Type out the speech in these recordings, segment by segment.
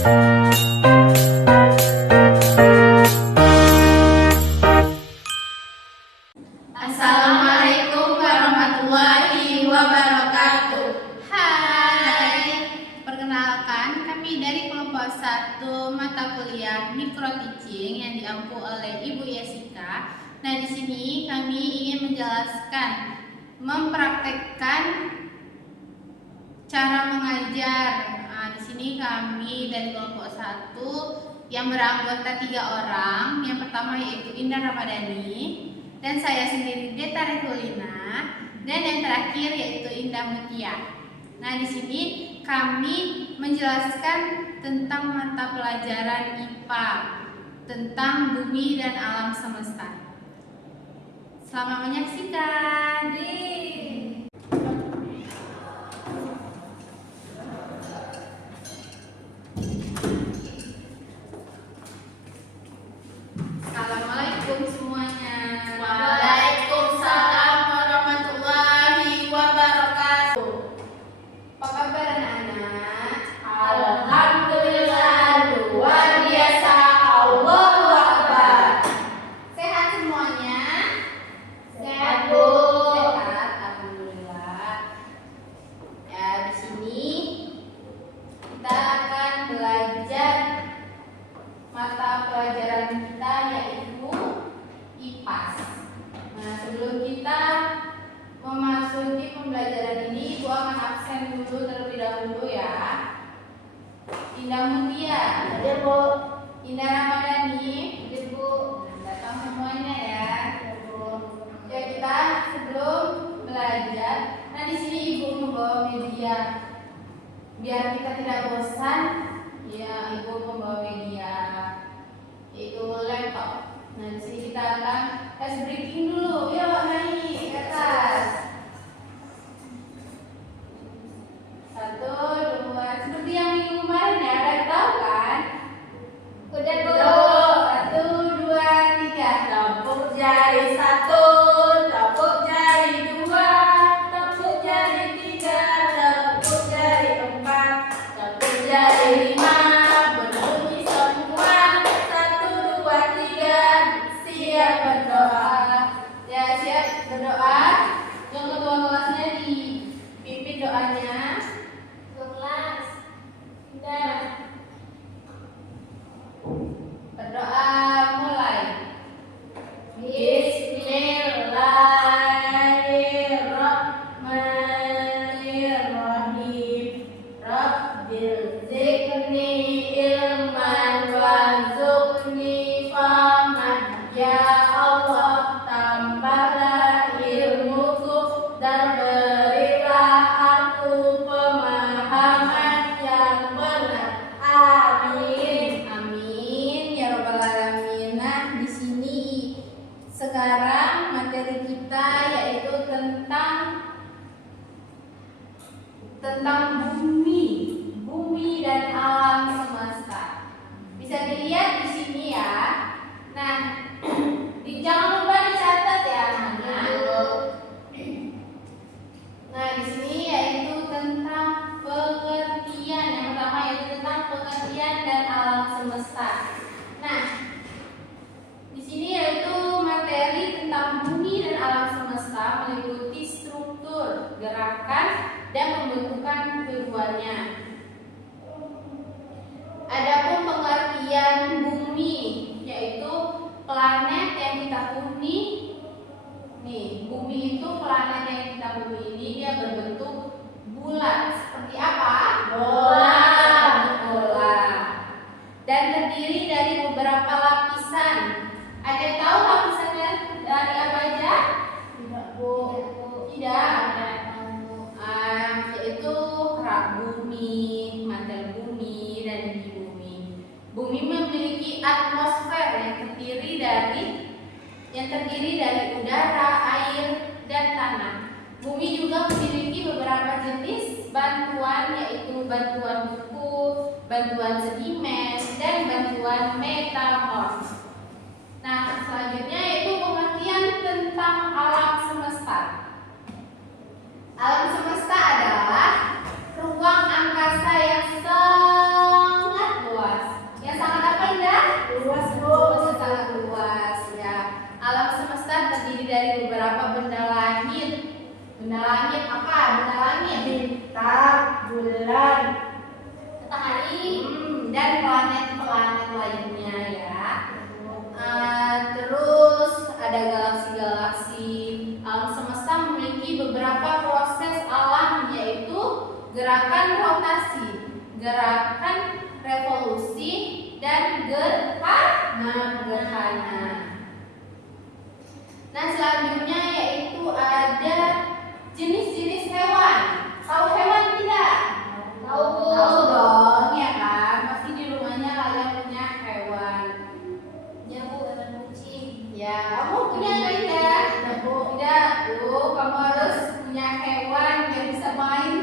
Assalamualaikum warahmatullahi wabarakatuh. Hai, perkenalkan kami dari kelompok 1 mata kuliah Mikro Teaching yang diampu oleh Ibu Yesika. Nah, di sini kami ingin menjelaskan, mempraktekkan cara mengajar. Nah, di sini kami dari kelompok 1 yang beranggota 3 orang. Yang pertama yaitu Indah Ramadhani, dan saya sendiri Deta Rekulina, dan yang terakhir yaitu Indah Mutia. Nah, di sini kami menjelaskan tentang mata pelajaran IPA, tentang bumi dan alam semesta. Selamat menyaksikan. Assalamualaikum semuanya. Waalaikumsalam warahmatullahi wabarakatuh. Apa kabar anak-anak? Alhamdulillah luar biasa. Allahu Akbar. Sehat semuanya? Sehat, Bu. Sehat, alhamdulillah. Ya, di sini kita akan belajar mata pelajaran kita yaitu IPAS. Nah, sebelum kita memasuki pembelajaran ini, Ibu akan absen dulu terlebih dahulu ya. Indah Mutia, Ada, Bu. Indah Ramadhani, Ibu. datang semuanya ya. Bu. Ya, kita sebelum belajar, nah di sini Ibu membawa media biar kita tidak bosan. Ya, Ibu membawa media yaitu laptop. Nah, di sini kita akan tes breaking dulu. Yuk, naik ke atas. 1, 2, seperti yang minggu kemarin ya, ada yang tahu kan? Udah, Bu. 1, 2, 3. Tepuk jari 1, tepuk jari 2, tepuk jari 3, tepuk jari 4, tepuk jari 5, berbunyi semua. 1, 2, 3, siap berdoa. Ya, siap berdoa. Yang ketua kelasnya dipimpin doanya. Kelas. Dan Berdoa mulai. Bismillahirrahmanirrahim. Rabbil zidni ilman warzuqni faman. Ya Allah, tambahlah ilmuku dan berilah aku pemahaman yang benar. Amin. Amin ya robbal alamin. Nah, di sini sekarang materi kita yaitu tentang bumi dan alam semesta. Bisa dilihat di sini ya. Nah, jangan lupa dicatat ya anak-anak. Nah, di sini yaitu tentang pengertian. Yang pertama yaitu tentang pengertian dan alam semesta. Nah, di sini yaitu materi tentang bumi dan alam semesta meliputi struktur, gerakan, dan pembentukan keduanya. Adapun pengertian bumi yaitu planet yang kita huni. Nih, bumi itu planet yang kita huni ini dia berbentuk bulat. Seperti apa? Bola. Bola. Dan terdiri dari beberapa lapisan. Ada yang tahu lapisannya dari apa aja? Tidak, Bu. Tidak. Yaitu kerak bumi, mantel bumi, dan di bumi. Bumi memiliki atmosfer yang terdiri dari udara, air, dan tanah. Bumi juga memiliki beberapa jenis bantuan, yaitu bantuan beku, bantuan sedimen, dan bantuan metamorf. Nah, selanjutnya yaitu pengertian tentang alam semesta. Alam semesta adalah ruang angkasa yang sangat luas. gerakan revolusi dan gerhana. Nah, selanjutnya yaitu ada jenis-jenis hewan. Tahu hewan tidak? Tahu, Bu. Tahu dong, ya kan? Pasti di rumahnya kalian punya hewan. Ya, Bu, hewan kucing. Ya, kamu punya tidak? Tidak, Bu. Tidak, Bu. Kamu harus punya hewan biar bisa main.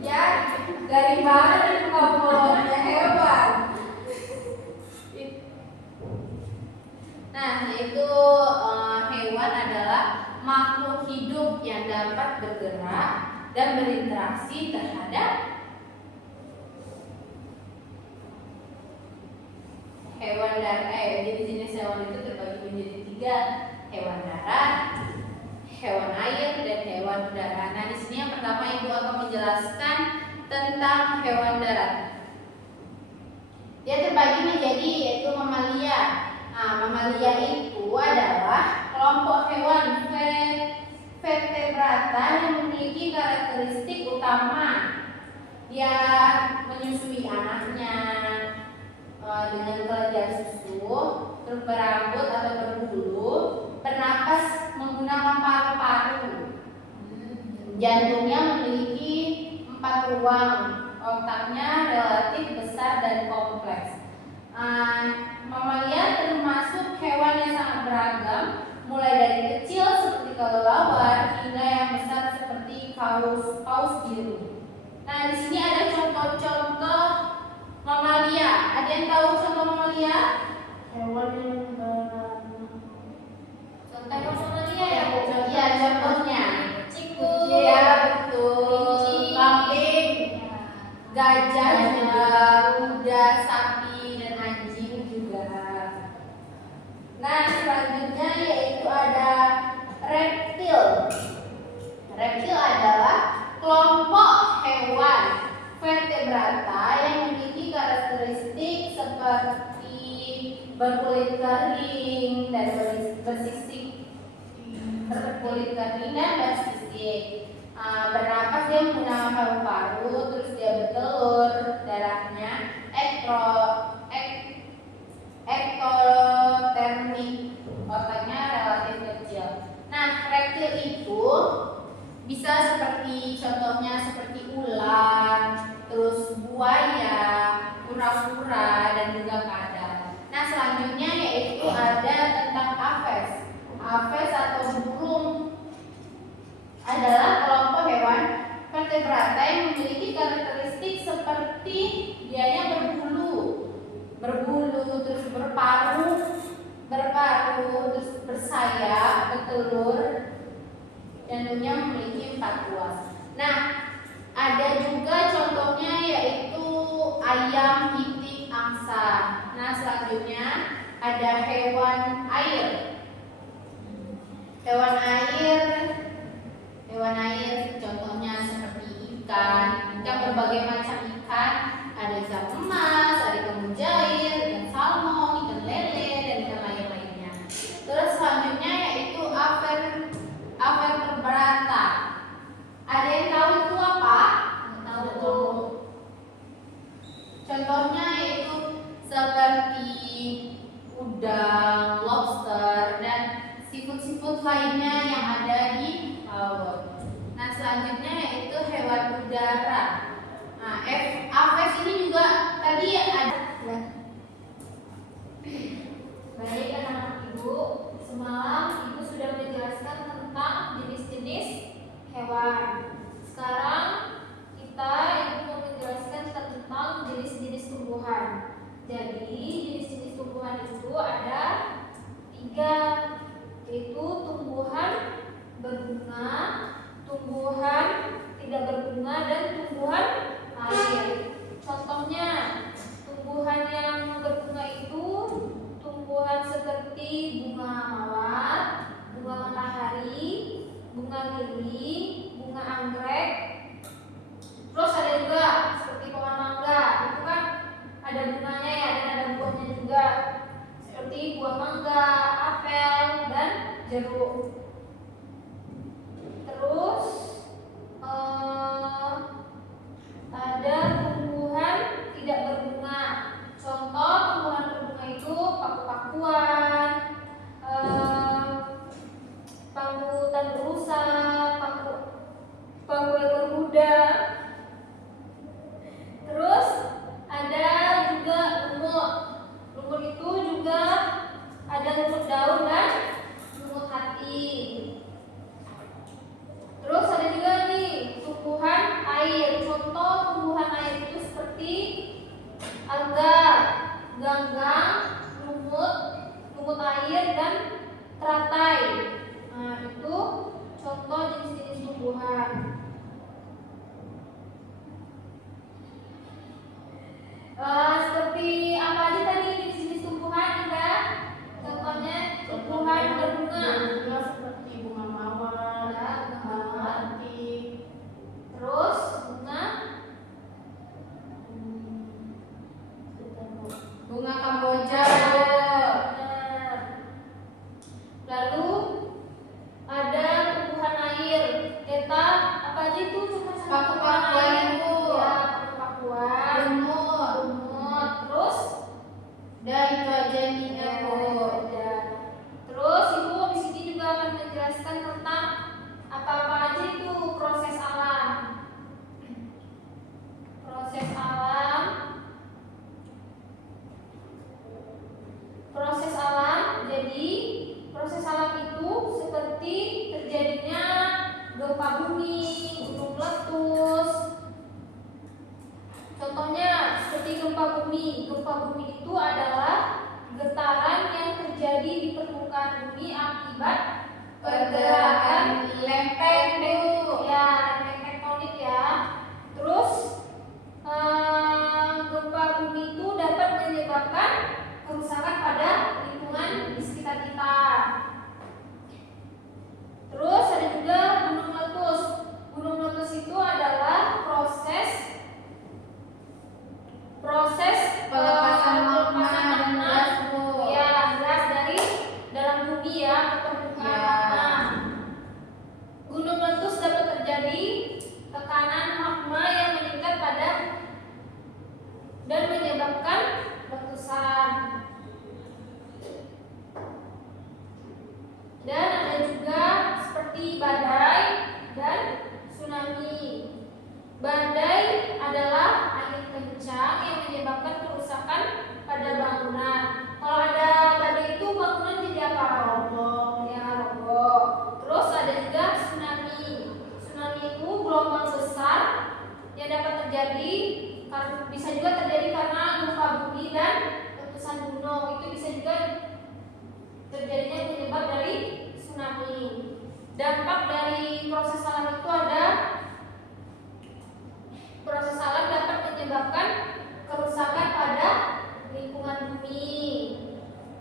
Ya, dari mana kamu punya hewan? Nah, yaitu hewan adalah makhluk hidup yang dapat bergerak dan berinteraksi terhadap hewan darat. Jadi jenis hewan itu terbagi menjadi 3, hewan darat, hewan air, dan hewan udara. Nah, di sini yang pertama Ibu akan menjelaskan tentang hewan darat. Dia terbagi menjadi yaitu mamalia. Nah, mamalia itu adalah kelompok hewan vertebrata yang memiliki karakteristik utama. Dia menyusui anaknya dengan kelenjar susu, terus berambut atau berbulu, bernapas menggunakan paru-paru. Jantungnya memiliki 4 ruang, otaknya relatif besar dan kompleks. Mamalia termasuk hewan yang sangat beragam, mulai dari kecil seperti kelelawar hingga yang besar seperti paus biru. Nah, di sini ada contoh-contoh mamalia. Ada yang tahu contoh mamalia? Hewan yang contoh hewan mamalia ya, Bu. Iya, contohnya. Kucing, Bu. Iya, betul. Kelinci. Kambing, Ya. gajah juga, kuda, sapi, dan anjing juga. Nah, selanjutnya yaitu ada reptil. Reptil adalah kelompok hewan vertebrata yang memiliki karakteristik seperti berkulit kering dan bersisik, berkulit kering dan bersisik. Bernapas dia menggunakan paru-paru, terus dia bertelur, darahnya ektotermik, otaknya relatif kecil. Nah, reptil itu bisa seperti contohnya seperti ular, terus buaya, kura-kura, dan juga kadal. Nah, selanjutnya yaitu ada tentang aves. Aves atau burung adalah kelompok hewan vertebrata yang memiliki karakteristik seperti dianya berbulu, terus berparu, terus bersayap, bertelur, dan tentunya memiliki 4 ruas. Nah, ada juga contohnya yaitu ayam, itik, angsa. Nah, selanjutnya ada hewan air. Hewan air contohnya seperti ikan berbagai macam ikan. Ada ikan emas, ada ikan mujair, ikan salmon, ikan lele, dan ikan lain-lainnya. Terus selanjutnya yaitu avertebrata. Ada yang tahu itu apa? Tahu. Contohnya yaitu seperti udang, lobster, dan seafood lainnya yang ada di laut. Nah, selanjutnya yaitu hewan udara. Nah, aves ini juga tadi ada. Baik anak-anak Ibu, semalam Ibu sudah menjelaskan tentang jenis-jenis hewan. Sekarang Ibu mau menjelaskan tentang jenis-jenis tumbuhan. Jadi jenis-jenis tumbuhan itu ada 3, yaitu tumbuhan berbunga, tumbuhan tidak berbunga, dan tumbuhan air. Contohnya, tumbuhan yang berbunga itu tumbuhan seperti bunga mawar, bunga matahari, bunga lili, bunga anggrek. Terus ada juga seperti pohon mangga, itu kan ada bunganya ya, dan ada buahnya juga, seperti buah mangga, apel, dan jeruk. Terus ada Contohnya seperti gempa bumi. Gempa bumi itu adalah getaran yang terjadi di permukaan bumi akibat pergerakan lempeng ya, lempeng tektonik ya. Terus gempa bumi itu dapat menyebabkan kerusakan pada lingkungan di sekitar kita. Terus ada juga gunung meletus. Gunung meletus itu adalah proses Pelepasan magma dan gas bro. ya, gas dari dalam bumi ya ke permukaan Ya. magma. Gunung meletus dapat terjadi tekanan magma yang meningkat pada dan menyebabkan letusan. Dan ada juga seperti badai dan tsunami. Badai adalah angin kencang yang menyebabkan kerusakan pada bangunan. Kalau ada badai itu bangunan jadi apa? Roboh. Ya, roboh. Terus ada juga tsunami. Tsunami itu gelombang besar yang dapat terjadi, bisa juga terjadi karena gempa bumi dan letusan gunung. Itu bisa juga terjadinya penyebab dari tsunami. Dampak dari proses alam itu ada. Proses alam dapat menyebabkan kerusakan pada lingkungan bumi.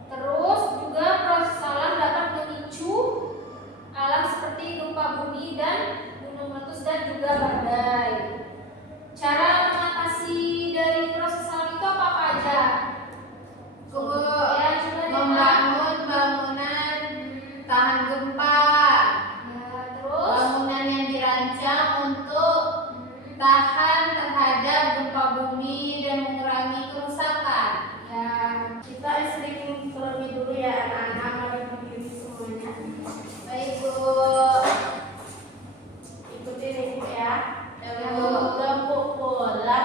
Terus juga proses alam dapat memicu alam seperti gempa bumi dan gunung meletus dan juga badai. Cara mengatasi dari proses alam itu apa aja? Ya, coba Membangun bangunan tahan gempa. Ya, terus Bangunan yang dirancang untuk tahan terhadap gempa bumi dan mengurangi kerusakan. ya, Kita sering terlebih dulu ya anak-anak, mari berdiri semuanya. Baik Bu. Ikutin ibu ya. Ya, Bu. Tepuk bola,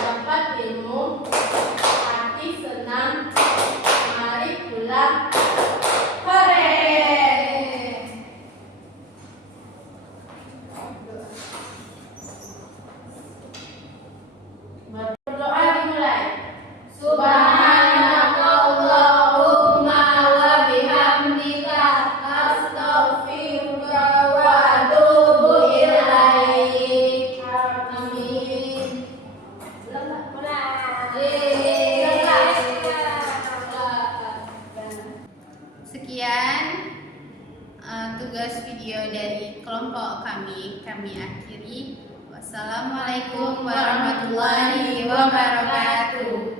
dapat ilmu, hati senang, mari pulang. Hore! Berdoa dimulai. Subhanakallahumma wa bihamdika astaghfiruka wa atubu ilaik. Amin. Sekian tugas video dari kelompok kami akhiri. Wassalamualaikum warahmatullahi wabarakatuh.